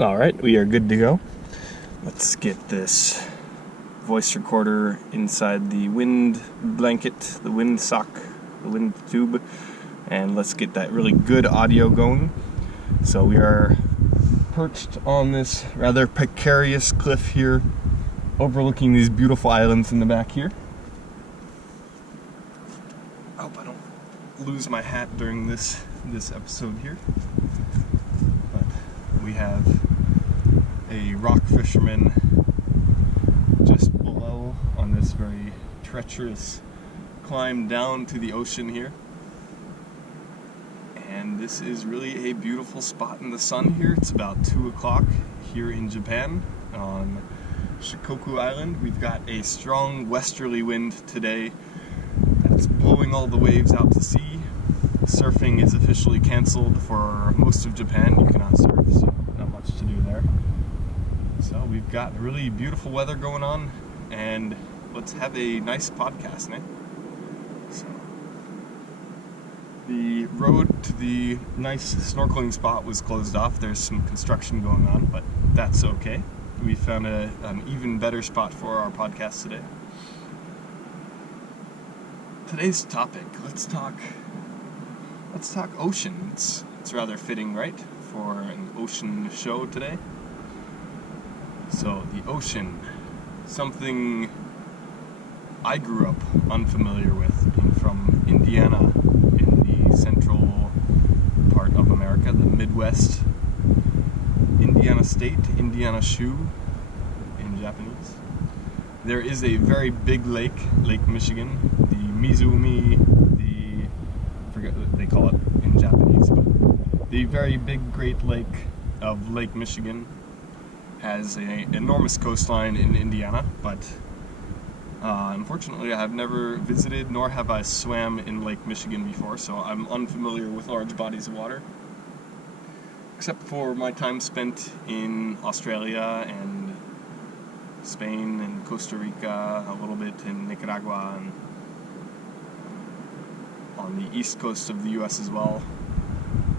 Alright, we are good to go. Let's get this voice recorder inside the wind blanket, the wind sock, the wind tube, and let's get that really good audio going. So we are perched on this rather precarious cliff here, overlooking these beautiful islands in the back here. I hope I don't lose my hat during this episode here. But we have a rock fisherman just below on this very treacherous climb down to the ocean here. And this is really a beautiful spot in the sun here. It's about 2 o'clock here in Japan on Shikoku Island. We've got a strong westerly wind today that's blowing all the waves out to sea. Surfing is officially canceled for most of Japan. You cannot surf, so not much to do there. So we've got really beautiful weather going on, and let's have a nice podcast, eh? So the road to the nice snorkeling spot was closed off. There's some construction going on, but that's okay. We found an even better spot for our podcast today. Today's topic, let's talk ocean. It's rather fitting, right, for an ocean show today. So the ocean, something I grew up unfamiliar with, being from Indiana in the central part of America, the Midwest. Indiana State, Indiana Shu in Japanese. There is a very big lake, Lake Michigan, the Mizumi, I forget what they call it in Japanese, but the very big Great Lake of Lake Michigan has an enormous coastline in Indiana, but unfortunately I have never visited nor have I swam in Lake Michigan before, so I'm unfamiliar with large bodies of water, except for my time spent in Australia and Spain and Costa Rica, a little bit in Nicaragua, and on the east coast of the U.S. as well.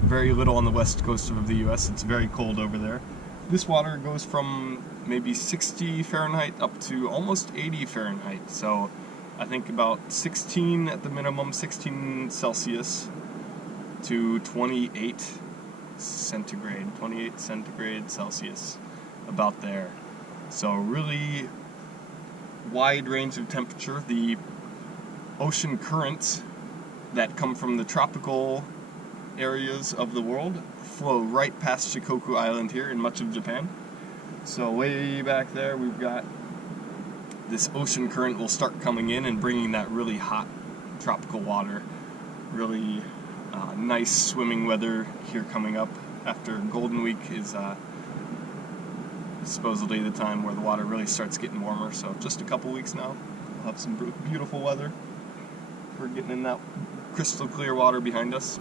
Very little on the west coast of the U.S. It's very cold over there. This water goes from maybe 60 Fahrenheit up to almost 80 Fahrenheit. So I think about 16 at the minimum, 16 Celsius to 28 centigrade, 28 centigrade Celsius, about there. So really wide range of temperature. The ocean currents that come from the tropical areas of the world flow right past Shikoku Island here in much of Japan. So way back there we've got this ocean current will start coming in and bringing that really hot tropical water. Really nice swimming weather here coming up after Golden Week is supposedly the time where the water really starts getting warmer. So just a couple weeks now we'll have some beautiful weather. We're getting in that crystal clear water behind us.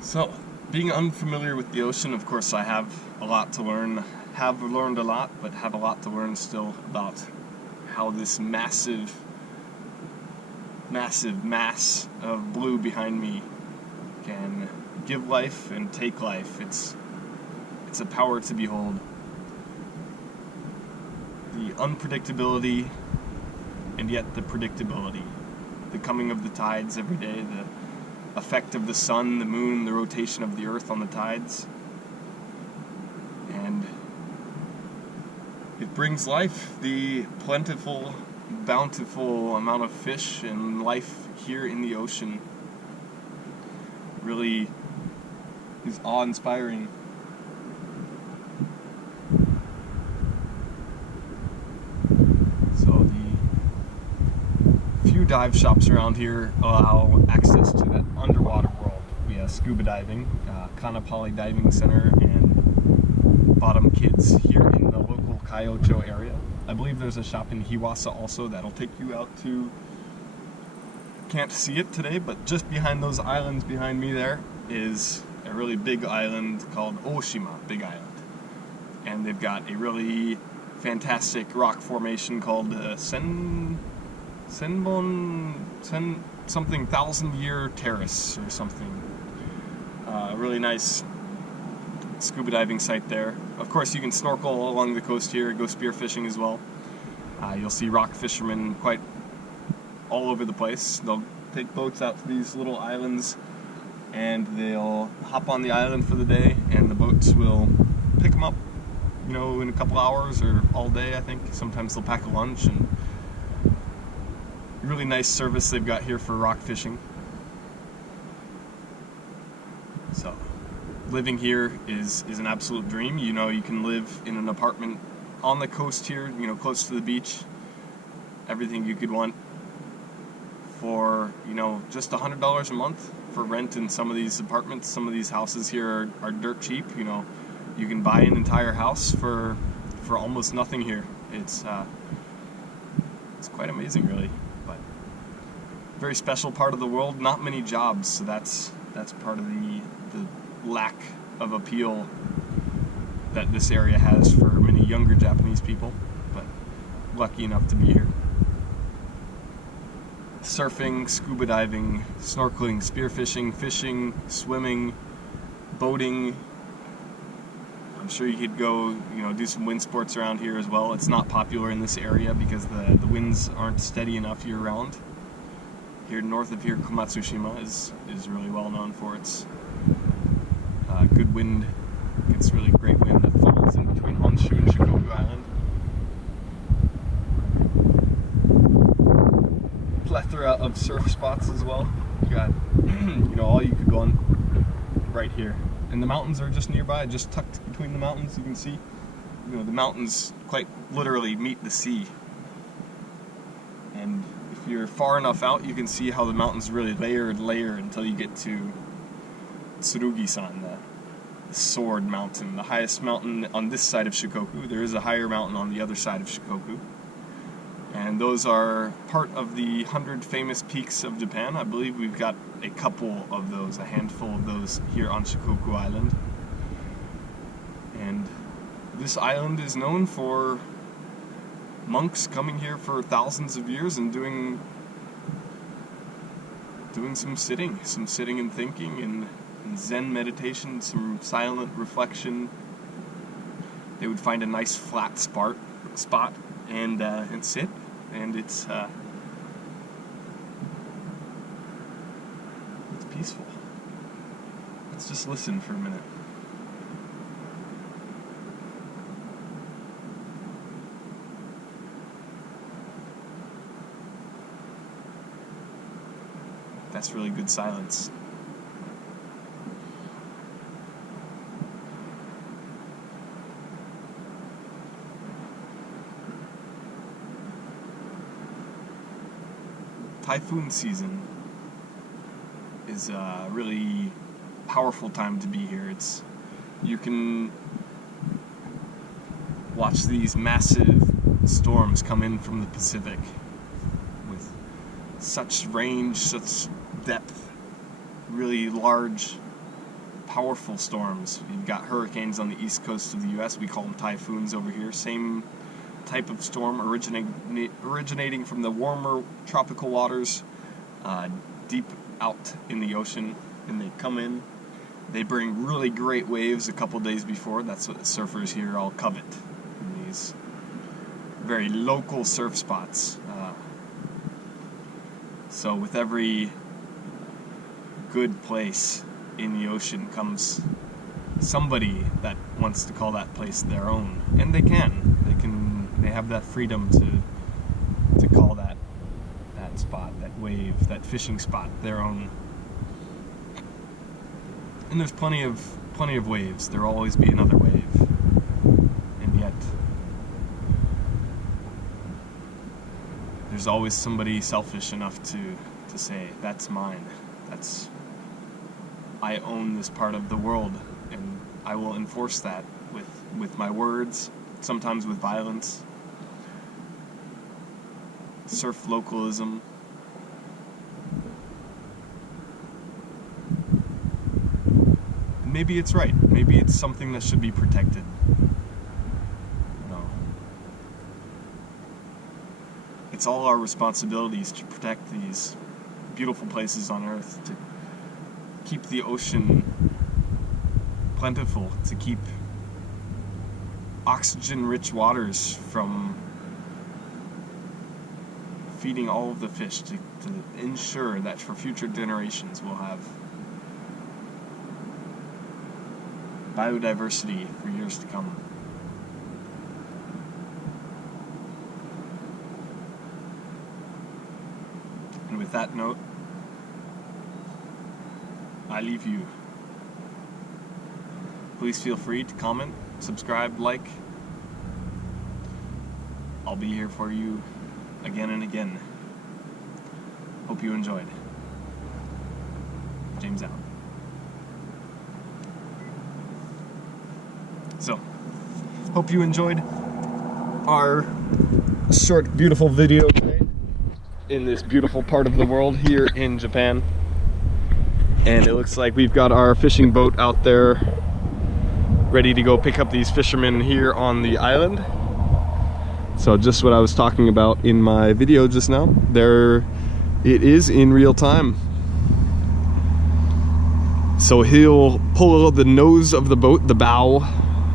So, being unfamiliar with the ocean, of course I have a lot to learn. Have learned a lot, but have a lot to learn still about how this massive mass of blue behind me can give life and take life. It's a power to behold. The unpredictability and yet the predictability. The coming of the tides every day, the effect of the sun, the moon, the rotation of the earth on the tides. And it brings life, the plentiful, bountiful amount of fish and life here in the ocean really is awe-inspiring. So the few dive shops around here allow access to that underwater world. We have scuba diving, Kanapali Diving Center, and Bottom Kids here in the local Kyoto area. I believe there's a shop in Hiwasa also that'll take you out to, can't see it today, but just behind those islands behind me there is a really big island called Oshima, Big Island. And they've got a really fantastic rock formation called something 1,000-year terrace or something. Really nice scuba diving site there. Of course, you can snorkel along the coast here, go spearfishing as well. You'll see rock fishermen quite all over the place. They'll take boats out to these little islands, and they'll hop on the island for the day, and the boats will pick them up, you know, in a couple hours or all day, I think. Sometimes they'll pack a lunch, and really nice service they've got here for rock fishing. So, living here is an absolute dream. You know, you can live in an apartment on the coast here, you know, close to the beach. Everything you could want for, you know, just $100 a month for rent in some of these apartments. Some of these houses here are dirt cheap. You know, you can buy an entire house for almost nothing here. It's quite amazing, really. But very special part of the world. Not many jobs, so that's part of the lack of appeal that this area has for many younger Japanese people. But lucky enough to be here. Surfing, scuba diving, snorkeling, spearfishing, fishing, swimming, boating. I'm sure you could go, you know, do some wind sports around here as well. It's not popular in this area because the winds aren't steady enough year round. Here north of here, Komatsushima is really well known for its good wind. It's really great wind that falls in between Honshu and Shikoku Island. Plethora of surf spots as well. You got, you know, all you could go on right here. And the mountains are just nearby, just tucked between the mountains. You can see, you know, the mountains quite literally meet the sea. And if you're far enough out, you can see how the mountains really layer and layer until you get to Tsurugi-san, the Sword Mountain, the highest mountain on this side of Shikoku. There is a higher mountain on the other side of Shikoku. And those are part of the 100 famous peaks of Japan. I believe we've got a couple of those, a handful of those here on Shikoku Island. And this island is known for monks coming here for thousands of years and doing some sitting and thinking and Zen meditation, some silent reflection. They would find a nice flat spot and sit, and it's peaceful. Let's just listen for a minute. That's really good silence. Typhoon season is a really powerful time to be here. You can watch these massive storms come in from the Pacific with such range, such depth, really large, powerful storms. You've got hurricanes on the east coast of the U.S. We call them typhoons over here. Same type of storm originating from the warmer tropical waters deep out in the ocean, and they come in. They bring really great waves a couple days before. That's what the surfers here all covet. And these very local surf spots. So with every good place in the ocean comes somebody that wants to call that place their own, and they can. They have that freedom to call that spot, that wave, that fishing spot their own. And there's plenty of waves. There'll always be another wave. And yet there's always somebody selfish enough to say, that's mine. I own this part of the world, and I will enforce that with my words, sometimes with violence. Surf localism. Maybe it's right. Maybe it's something that should be protected. No. It's all our responsibilities to protect these beautiful places on Earth, to keep the ocean plentiful, to keep oxygen-rich waters from feeding all of the fish, to ensure that for future generations we'll have biodiversity for years to come. And with that note, I leave you. Please feel free to comment, subscribe, like. I'll be here for you again and again. Hope you enjoyed. James out. So, hope you enjoyed our short, beautiful video today in this beautiful part of the world here in Japan. And it looks like we've got our fishing boat out there ready to go pick up these fishermen here on the island. So just what I was talking about in my video just now, there it is in real time. So he'll pull the nose of the boat, the bow,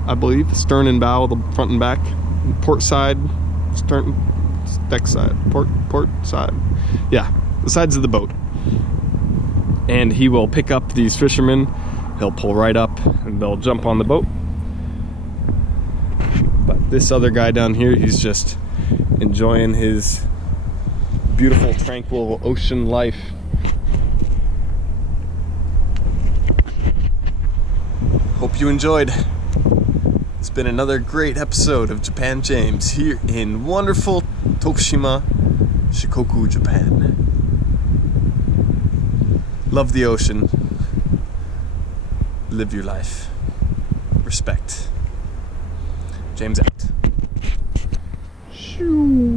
I believe, stern and bow, the front and back, port side, stern, deck side, port side, yeah, the sides of the boat. And he will pick up these fishermen. He'll pull right up and they'll jump on the boat. But this other guy down here, he's just enjoying his beautiful, tranquil ocean life. Hope you enjoyed. It's been another great episode of Japan James here in wonderful Tokushima, Shikoku, Japan. Love the ocean. Live your life. Respect. James out. Shoo.